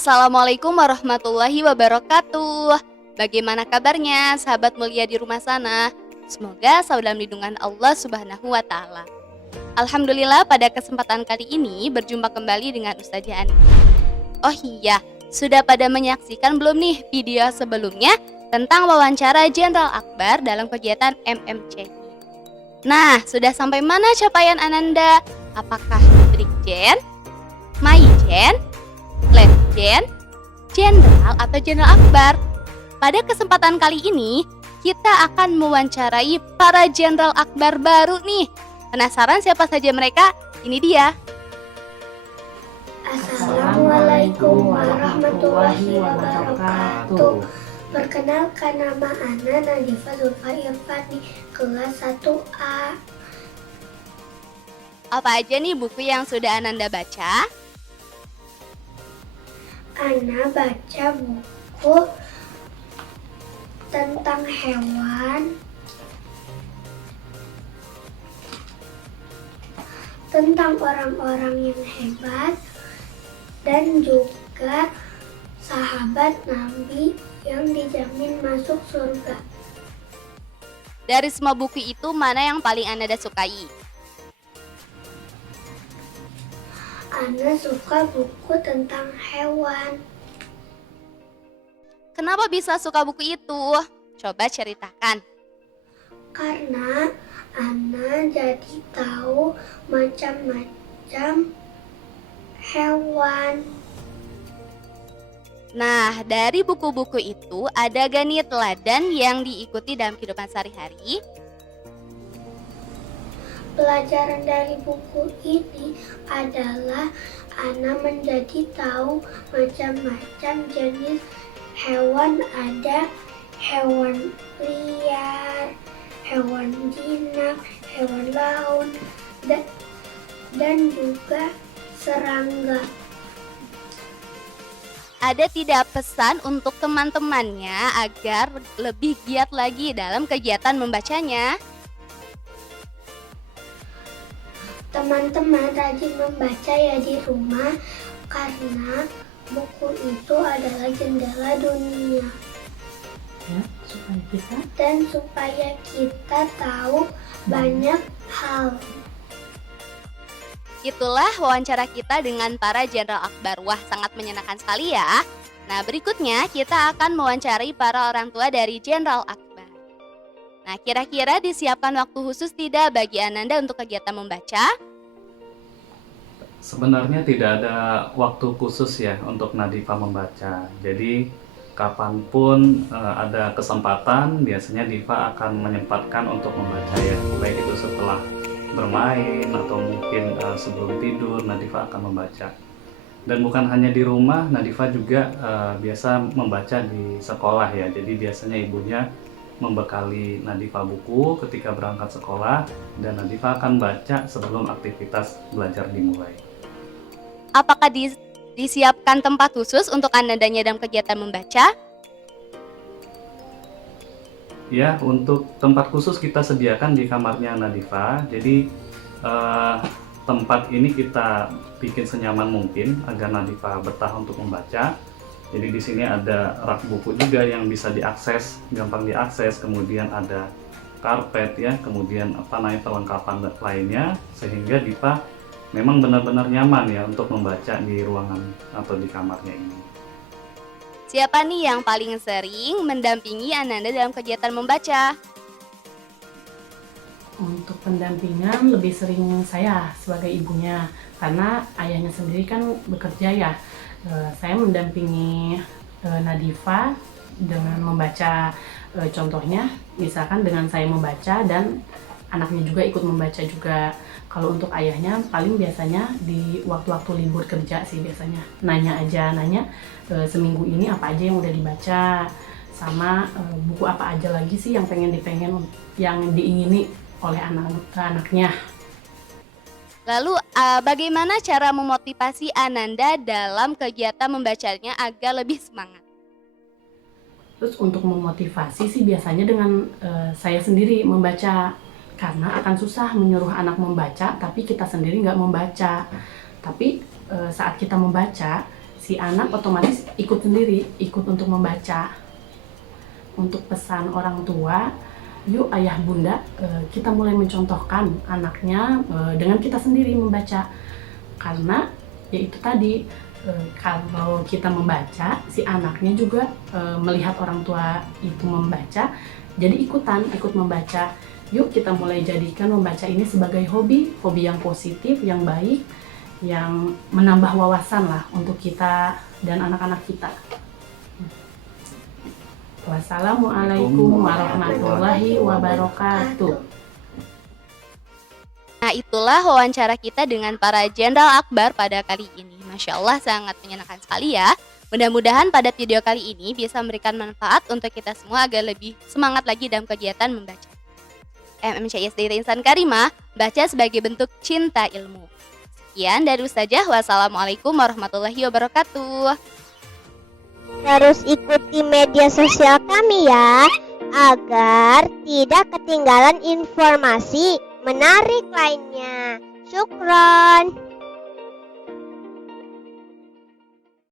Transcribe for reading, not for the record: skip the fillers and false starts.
Assalamualaikum warahmatullahi wabarakatuh. Bagaimana kabarnya sahabat mulia di rumah sana? Semoga selalu dalam lindungan Allah Subhanahu wa taala. Alhamdulillah pada kesempatan kali ini berjumpa kembali dengan Ustazah Ani. Oh iya, sudah pada menyaksikan belum nih video sebelumnya tentang wawancara Jenderal Akbar dalam kegiatan MMCI? Nah, sudah sampai mana capaian Ananda? Apakah Brigjen, Maijen, Letjen, Jenderal atau Jenderal Akbar? Pada kesempatan kali ini, kita akan mewawancarai para Jenderal Akbar baru nih. Penasaran siapa saja mereka? Ini dia. Assalamualaikum warahmatullahi wabarakatuh. Perkenalkan, nama Ana Nadifa Zulfa Irfani, kelas 1A. Apa aja nih buku yang sudah Ananda baca? Ana baca buku tentang hewan, tentang orang-orang yang hebat, dan juga sahabat Nabi yang dijamin masuk surga. Dari semua buku itu, mana yang paling Ananda sukai? Ana suka buku tentang hewan. Kenapa bisa suka buku itu? Coba ceritakan. Karena Ana jadi tahu macam-macam hewan. Nah, dari buku-buku itu ada gak nih teladan yang diikuti dalam kehidupan sehari-hari? Pelajaran dari buku ini adalah Ana menjadi tahu macam-macam jenis hewan. Ada hewan liar, hewan jinak, hewan laut, dan juga serangga. Ada tidak pesan untuk teman-temannya agar lebih giat lagi dalam kegiatan membacanya? Teman-teman rajin membaca ya di rumah, karena buku itu adalah jendela dunia. Ya, supaya kita tahu banyak hal. Itulah wawancara kita dengan para Jenderal Akbar. Wah, sangat menyenangkan sekali ya. Nah, berikutnya kita akan mewawancarai para orang tua dari Jenderal Akbar. Nah, kira-kira disiapkan waktu khusus tidak bagi Ananda untuk kegiatan membaca? Sebenarnya tidak ada waktu khusus ya untuk Nadifa membaca. Jadi kapanpun ada kesempatan, biasanya Diva akan menyempatkan untuk membaca ya. Baik itu setelah bermain atau mungkin sebelum tidur, Nadifa akan membaca. Dan bukan hanya di rumah, Nadifa juga biasa membaca di sekolah ya. Jadi biasanya ibunya membekali Nadifa buku ketika berangkat sekolah, dan Nadifa akan baca sebelum aktivitas belajar dimulai. Apakah disiapkan tempat khusus untuk Anandanya dalam kegiatan membaca? Ya, untuk tempat khusus kita sediakan di kamarnya Nadifa. Jadi tempat ini kita bikin senyaman mungkin agar Nadifa betah untuk membaca. Jadi di sini ada rak buku juga yang bisa diakses, gampang diakses. Kemudian ada karpet ya, kemudian perlengkapan lainnya, sehingga Diva memang benar-benar nyaman ya untuk membaca di ruangan atau di kamarnya ini. Siapa nih yang paling sering mendampingi Ananda dalam kegiatan membaca? Untuk pendampingan lebih sering saya sebagai ibunya, karena ayahnya sendiri kan bekerja ya. Saya mendampingi Nadifa dengan membaca, contohnya misalkan dengan saya membaca dan anaknya juga ikut membaca juga. Kalau untuk ayahnya paling biasanya di waktu-waktu libur kerja sih, biasanya nanya seminggu ini apa aja yang udah dibaca, sama buku apa aja lagi sih yang yang diingini oleh anaknya. Lalu bagaimana cara memotivasi Ananda dalam kegiatan membacanya agar lebih semangat? Terus untuk memotivasi sih biasanya dengan saya sendiri membaca. Karena akan susah menyuruh anak membaca, tapi kita sendiri nggak membaca. Tapi saat kita membaca, si anak otomatis ikut sendiri, ikut untuk membaca. Untuk pesan orang tua, yuk ayah bunda, kita mulai mencontohkan anaknya dengan kita sendiri membaca. Karena yaitu tadi, kalau kita membaca, si anaknya juga melihat orang tua itu membaca, jadi ikut membaca. Yuk kita mulai jadikan membaca ini sebagai hobi yang positif, yang baik, yang menambah wawasan lah untuk kita dan anak-anak kita. Wassalamualaikum warahmatullahi wabarakatuh. Nah, itulah wawancara kita dengan para Jenderal Akbar pada kali ini. Masya Allah, sangat menyenangkan sekali ya. Mudah-mudahan pada video kali ini bisa memberikan manfaat untuk kita semua agar lebih semangat lagi dalam kegiatan membaca. MMCIS dari Insan Karimah, baca sebagai bentuk cinta ilmu. Sekian dari Ustazah. Wassalamualaikum warahmatullahi wabarakatuh. Terus ikuti media sosial kami ya, agar tidak ketinggalan informasi menarik lainnya. Syukron.